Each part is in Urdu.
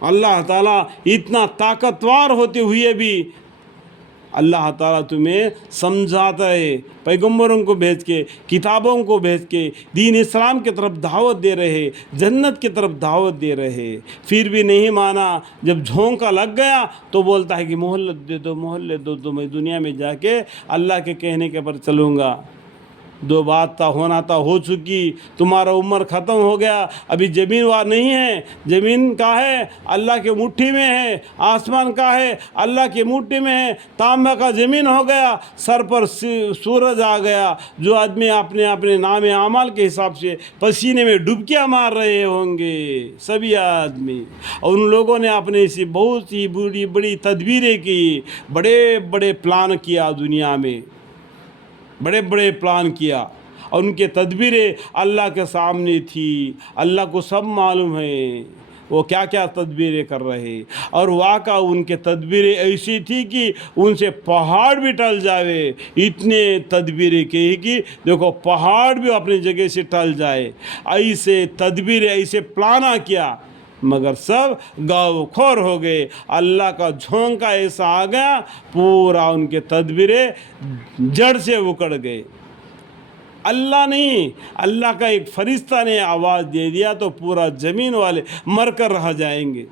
اللہ تعالیٰ اتنا طاقتور ہوتے ہوئے بھی اللہ تعالیٰ تمہیں سمجھاتا ہے، پیغمبروں کو بھیج کے، کتابوں کو بھیج کے دین اسلام کی طرف دعوت دے رہے، جنت کی طرف دعوت دے رہے، پھر بھی نہیں مانا۔ جب جھونکا لگ گیا تو بولتا ہے کہ مہلت دے دو، مہلت دے دو، میں دنیا میں جا کے اللہ کے کہنے کے پر چلوں گا۔ دو بات تا ہونا تا ہو چکی، تمہارا عمر ختم ہو گیا، ابھی زمین وہاں نہیں ہے، زمین کا ہے اللہ کے مٹھی میں ہے، آسمان کا ہے اللہ کے مٹھی میں ہے، تانبا کا زمین ہو گیا، سر پر سورج آ گیا۔ جو آدمی اپنے اپنے نام اعمال کے حساب سے پسینے میں ڈبکیاں مار رہے ہوں گے سبھی آدمی، اور ان لوگوں نے اپنے سے بہت ہی بڑی بڑی تدبیریں کی، بڑے بڑے پلان کیا دنیا میں، بڑے بڑے پلان کیا، اور ان کے تدبیریں اللہ کے سامنے تھی، اللہ کو سب معلوم ہے وہ کیا کیا تدبیریں کر رہے۔ اور واقعہ ان کے تدبیریں ایسی تھی کہ ان سے پہاڑ بھی ٹل جاوے، اتنے تدبیریں کی کہ دیکھو پہاڑ بھی اپنی جگہ سے ٹل جائے، ایسے تدبیریں ایسے پلانا کیا، مگر سب گاؤ کھور ہو گئے۔ اللہ کا جھونکا ایسا آ گیا، پورا ان کے تدبیریں جڑ سے اکڑ گئے۔ اللہ نہیں، اللہ کا ایک فرشتہ نے آواز دے دیا تو پورا زمین والے مر کر رہ جائیں گے،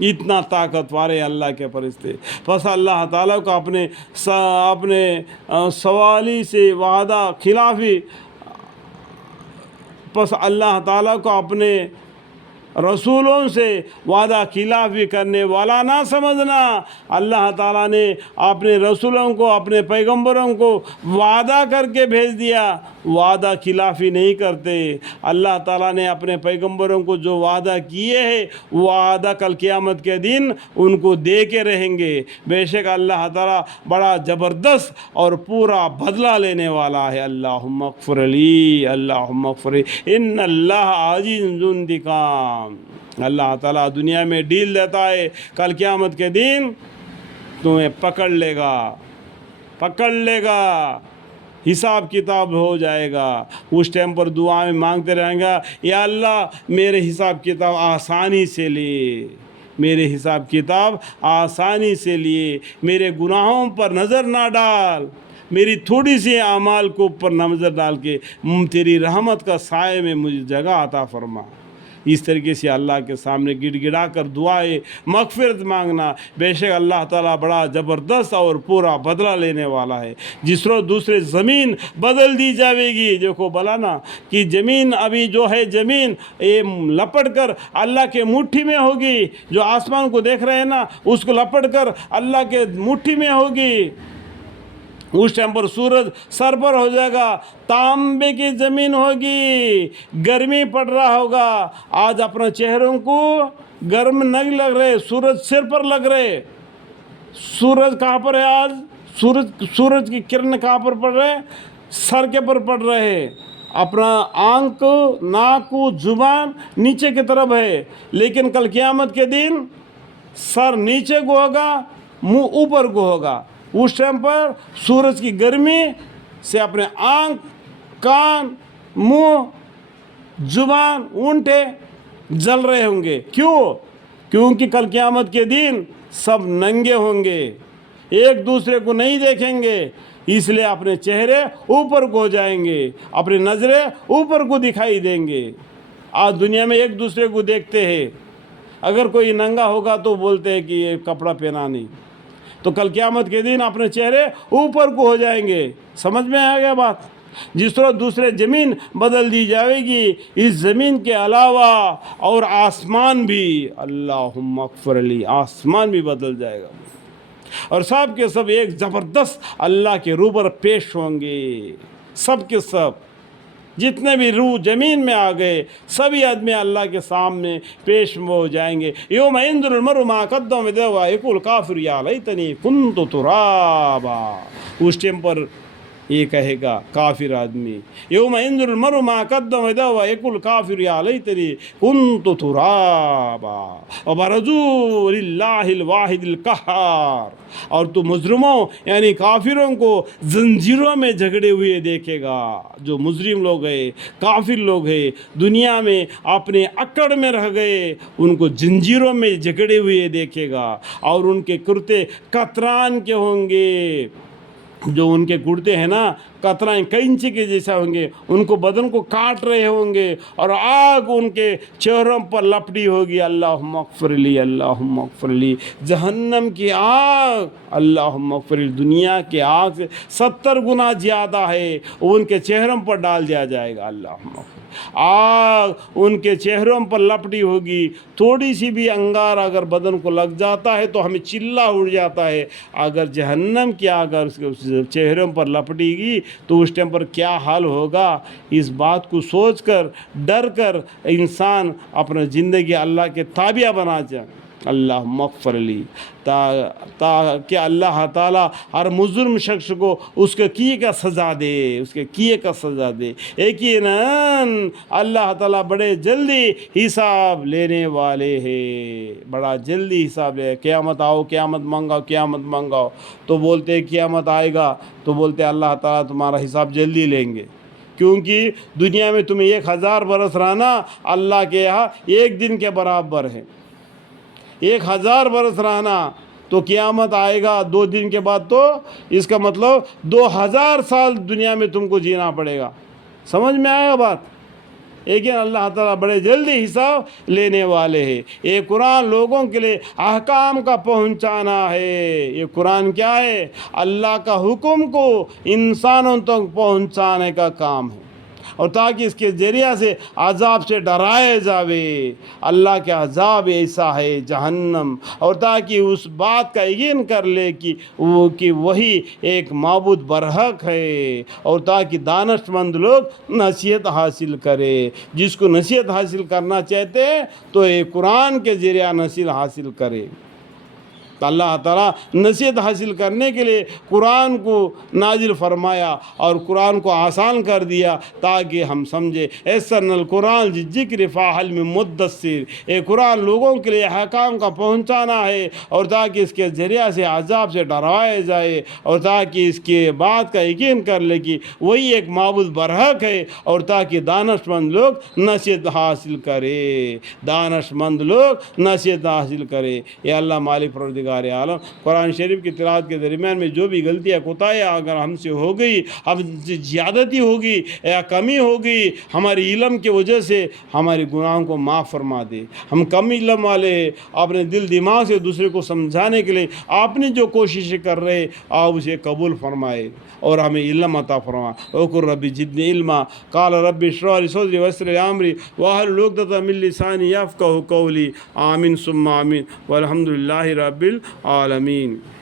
اتنا طاقتور ہے اللہ کے فرشتے۔ پس اللہ تعالیٰ کو اپنے سوالی سے وعدہ خلافی، پس اللہ تعالیٰ کو اپنے رسولوں سے وعدہ خلافی کرنے والا نہ سمجھنا۔ اللہ تعالیٰ نے اپنے رسولوں کو، اپنے پیغمبروں کو وعدہ کر کے بھیج دیا، وعدہ خلافی نہیں کرتے۔ اللہ تعالیٰ نے اپنے پیغمبروں کو جو وعدہ کیے ہیں، وہ وعدہ کل قیامت کے دن ان کو دے کے رہیں گے۔ بے شک اللہ تعالیٰ بڑا زبردست اور پورا بدلہ لینے والا ہے۔ اللہم اغفر لی، اللہم اغفر لی، ان اللہ عزیز ذو انتقام۔ اللہ تعالیٰ دنیا میں ڈیل دیتا ہے، کل قیامت کے دن تمہیں پکڑ لے گا، پکڑ لے گا، حساب کتاب ہو جائے گا۔ اس ٹائم پر دعا میں مانگتے رہیں گا، یا اللہ میرے حساب کتاب آسانی سے لے، میرے حساب کتاب آسانی سے لیے، میرے گناہوں پر نظر نہ ڈال، میری تھوڑی سی اعمال کو اوپر نظر ڈال کے تیری رحمت کا سائے میں مجھے جگہ عطا فرما۔ اس طریقے سے اللہ کے سامنے گڑ گڑا کر دعائے مغفرت مانگنا۔ بے شک اللہ تعالیٰ بڑا زبردست اور پورا بدلہ لینے والا ہے۔ جس روز دوسرے زمین بدل دی جاوے گی، دیکھو بلا نا کہ زمین ابھی جو ہے زمین یہ لپٹ کر اللہ کے مٹھی میں ہوگی، جو آسمان کو دیکھ رہے ہیں نا اس کو لپٹ کر اللہ کے مٹھی میں ہوگی۔ اس ٹائم پر سورج سر پر ہو جائے گا، تانبے کی زمین ہوگی، گرمی پڑ رہا ہوگا۔ آج اپنے چہروں کو گرم نہیں لگ رہے، سورج سر پر لگ رہے۔ سورج کہاں پر ہے آج؟ سورج کی کرن کہاں پر پڑ رہے؟ سر کے پر پڑ رہے۔ اپنا آنکھ، ناک، زبان نیچے کی طرف ہے، لیکن کل قیامت کے دن سر نیچے کو ہوگا، منہ اوپر کو ہوگا۔ اس ٹائم پر سورج کی گرمی سے اپنے آنکھ، کان، منہ، زبان، اونٹے جل رہے ہوں گے۔ کیوں؟ کیونکہ کل قیامت کے دن سب ننگے ہوں گے، ایک دوسرے کو نہیں دیکھیں گے، اس لیے اپنے چہرے اوپر کو ہو جائیں گے، اپنی نظریں اوپر کو دکھائی دیں گے۔ آج دنیا میں ایک دوسرے کو دیکھتے ہیں، اگر کوئی ننگا ہوگا تو بولتے ہیں کہ یہ کپڑا پہنا نہیں، تو کل قیامت کے دن اپنے چہرے اوپر کو ہو جائیں گے۔ سمجھ میں آ گیا بات؟ جس طرح دوسرے زمین بدل دی جائے گی، اس زمین کے علاوہ اور آسمان بھی، اللہم اغفر لی، آسمان بھی بدل جائے گا، اور سب کے سب ایک زبردست اللہ کے روبر پیش ہوں گے۔ سب کے سب جتنے بھی روح زمین میں آ گئے، سبھی آدمی اللہ کے سامنے پیش ہو جائیں گے۔ یوم ينظر المرء ما قدم یدیہ ویقول الکافر یا لیتنی کنت ترابا۔ اس ٹائم پر یہ کہے گا کافر آدمی، یوم ينظر المرء ما قدم يداه ويقول الكافر يا ليتني كنت ترابا وبرزوا لله الواحد القهار. اور تو مجرموں یعنی کافروں کو زنجیروں میں جھگڑے ہوئے دیکھے گا. جو مجرم لوگ ہیں، کافر لوگ ہیں، دنیا میں اپنے اکڑ میں رہ گئے، ان کو زنجیروں میں جھگڑے ہوئے دیکھے گا، اور ان کے کرتے کتران کے ہوں گے. جو ان کے کرتے ہیں نا کترائیں کینچی کے جیسا ہوں گے، ان کو بدن کو کاٹ رہے ہوں گے، اور آگ ان کے چہروں پر لپٹی ہوگی. اللہم اغفر لی، اللہم اغفر لی. جہنم کی آگ، اللہم اغفر لی، دنیا کی آگ سے 70 گنا زیادہ ہے، ان کے چہروں پر ڈال دیا جائے گا. اللہم اغفر. آگ ان کے چہروں پر لپٹی ہوگی. تھوڑی سی بھی انگار اگر بدن کو لگ جاتا ہے تو ہمیں چلا اڑ جاتا ہے. اگر جہنم کی آگ اگر اس کے چہروں پر لپٹے گی تو اس ٹائم پر کیا حال ہوگا. اس بات کو سوچ کر ڈر کر انسان اپنا زندگی اللہ کے تابع بنا جائے. اللہ مغفر لی، تاکہ اللہ تعالیٰ ہر مجرم شخص کو اس کے کیے کا سزا دے، اس کے کیے کا سزا دے. یقیناً اللہ تعالیٰ بڑے جلدی حساب لینے والے ہیں، بڑا جلدی حساب لے. قیامت آؤ، قیامت منگاؤ، قیامت منگاؤ. تو بولتے قیامت آئے گا تو بولتے اللہ تعالیٰ تمہارا حساب جلدی لیں گے، کیونکہ دنیا میں تمہیں 1000 برس رہنا اللہ کے یہاں 1 دن کے برابر ہے. 1000 برس رہنا تو قیامت آئے گا 2 دن کے بعد، تو اس کا مطلب 2000 سال دنیا میں تم کو جینا پڑے گا. سمجھ میں آئے گا بات؟ لیکن اللہ تعالیٰ بڑے جلدی حساب لینے والے ہیں. یہ قرآن لوگوں کے لیے احکام کا پہنچانا ہے. یہ قرآن کیا ہے؟ اللہ کا حکم کو انسانوں تک پہنچانے کا کام ہے، اور تاکہ اس کے ذریعہ سے عذاب سے ڈرائے جاوے. اللہ کے عذاب ایسا ہے جہنم، اور تاکہ اس بات کا یقین کر لے کہ وہی ایک معبود برحق ہے، اور تاکہ دانش مند لوگ نصیحت حاصل کرے. جس کو نصیحت حاصل کرنا چاہتے ہیں تو یہ قرآن کے ذریعہ نصیحت حاصل کرے. تو اللہ تعالیٰ نصیحت حاصل کرنے کے لیے قرآن کو نازل فرمایا اور قرآن کو آسان کر دیا تاکہ ہم سمجھے. احسن القرآن ذکر فاحل میں مدثر. یہ قرآن لوگوں کے لیے احکام کا پہنچانا ہے، اور تاکہ اس کے ذریعہ سے عذاب سے ڈرائے جائے، اور تاکہ اس کے بات کا یقین کر لے کہ وہی ایک معبود برحق ہے، اور تاکہ دانش مند لوگ نصیحت حاصل کرے. دانش مند لوگ نصیحت حاصل کرے. یا اللہ مالک پروردگار عالم، قرآن شریف کی تلاوت کے درمیان میں جو بھی غلطیاں کوتاہیاں اگر ہم سے ہو گئی، ہم سے زیادتی ہوگی یا کمی ہوگی، ہماری علم کی وجہ سے ہمارے گناہوں کو معاف فرما دے. ہم کم علم والے ہیں، اپنے دل دماغ سے دوسرے کو سمجھانے کے لیے آپ نے جو کوششیں کر رہے آپ اسے قبول فرمائے اور ہمیں علم عطا فرما. وقل ربی زدنی علما قال ربی اشرح لی صدری ویسر لی امری واحلل عقدۃ من لسانی یفقهوا قولی. آمین ثم آمین والحمد للہ رب العالمین.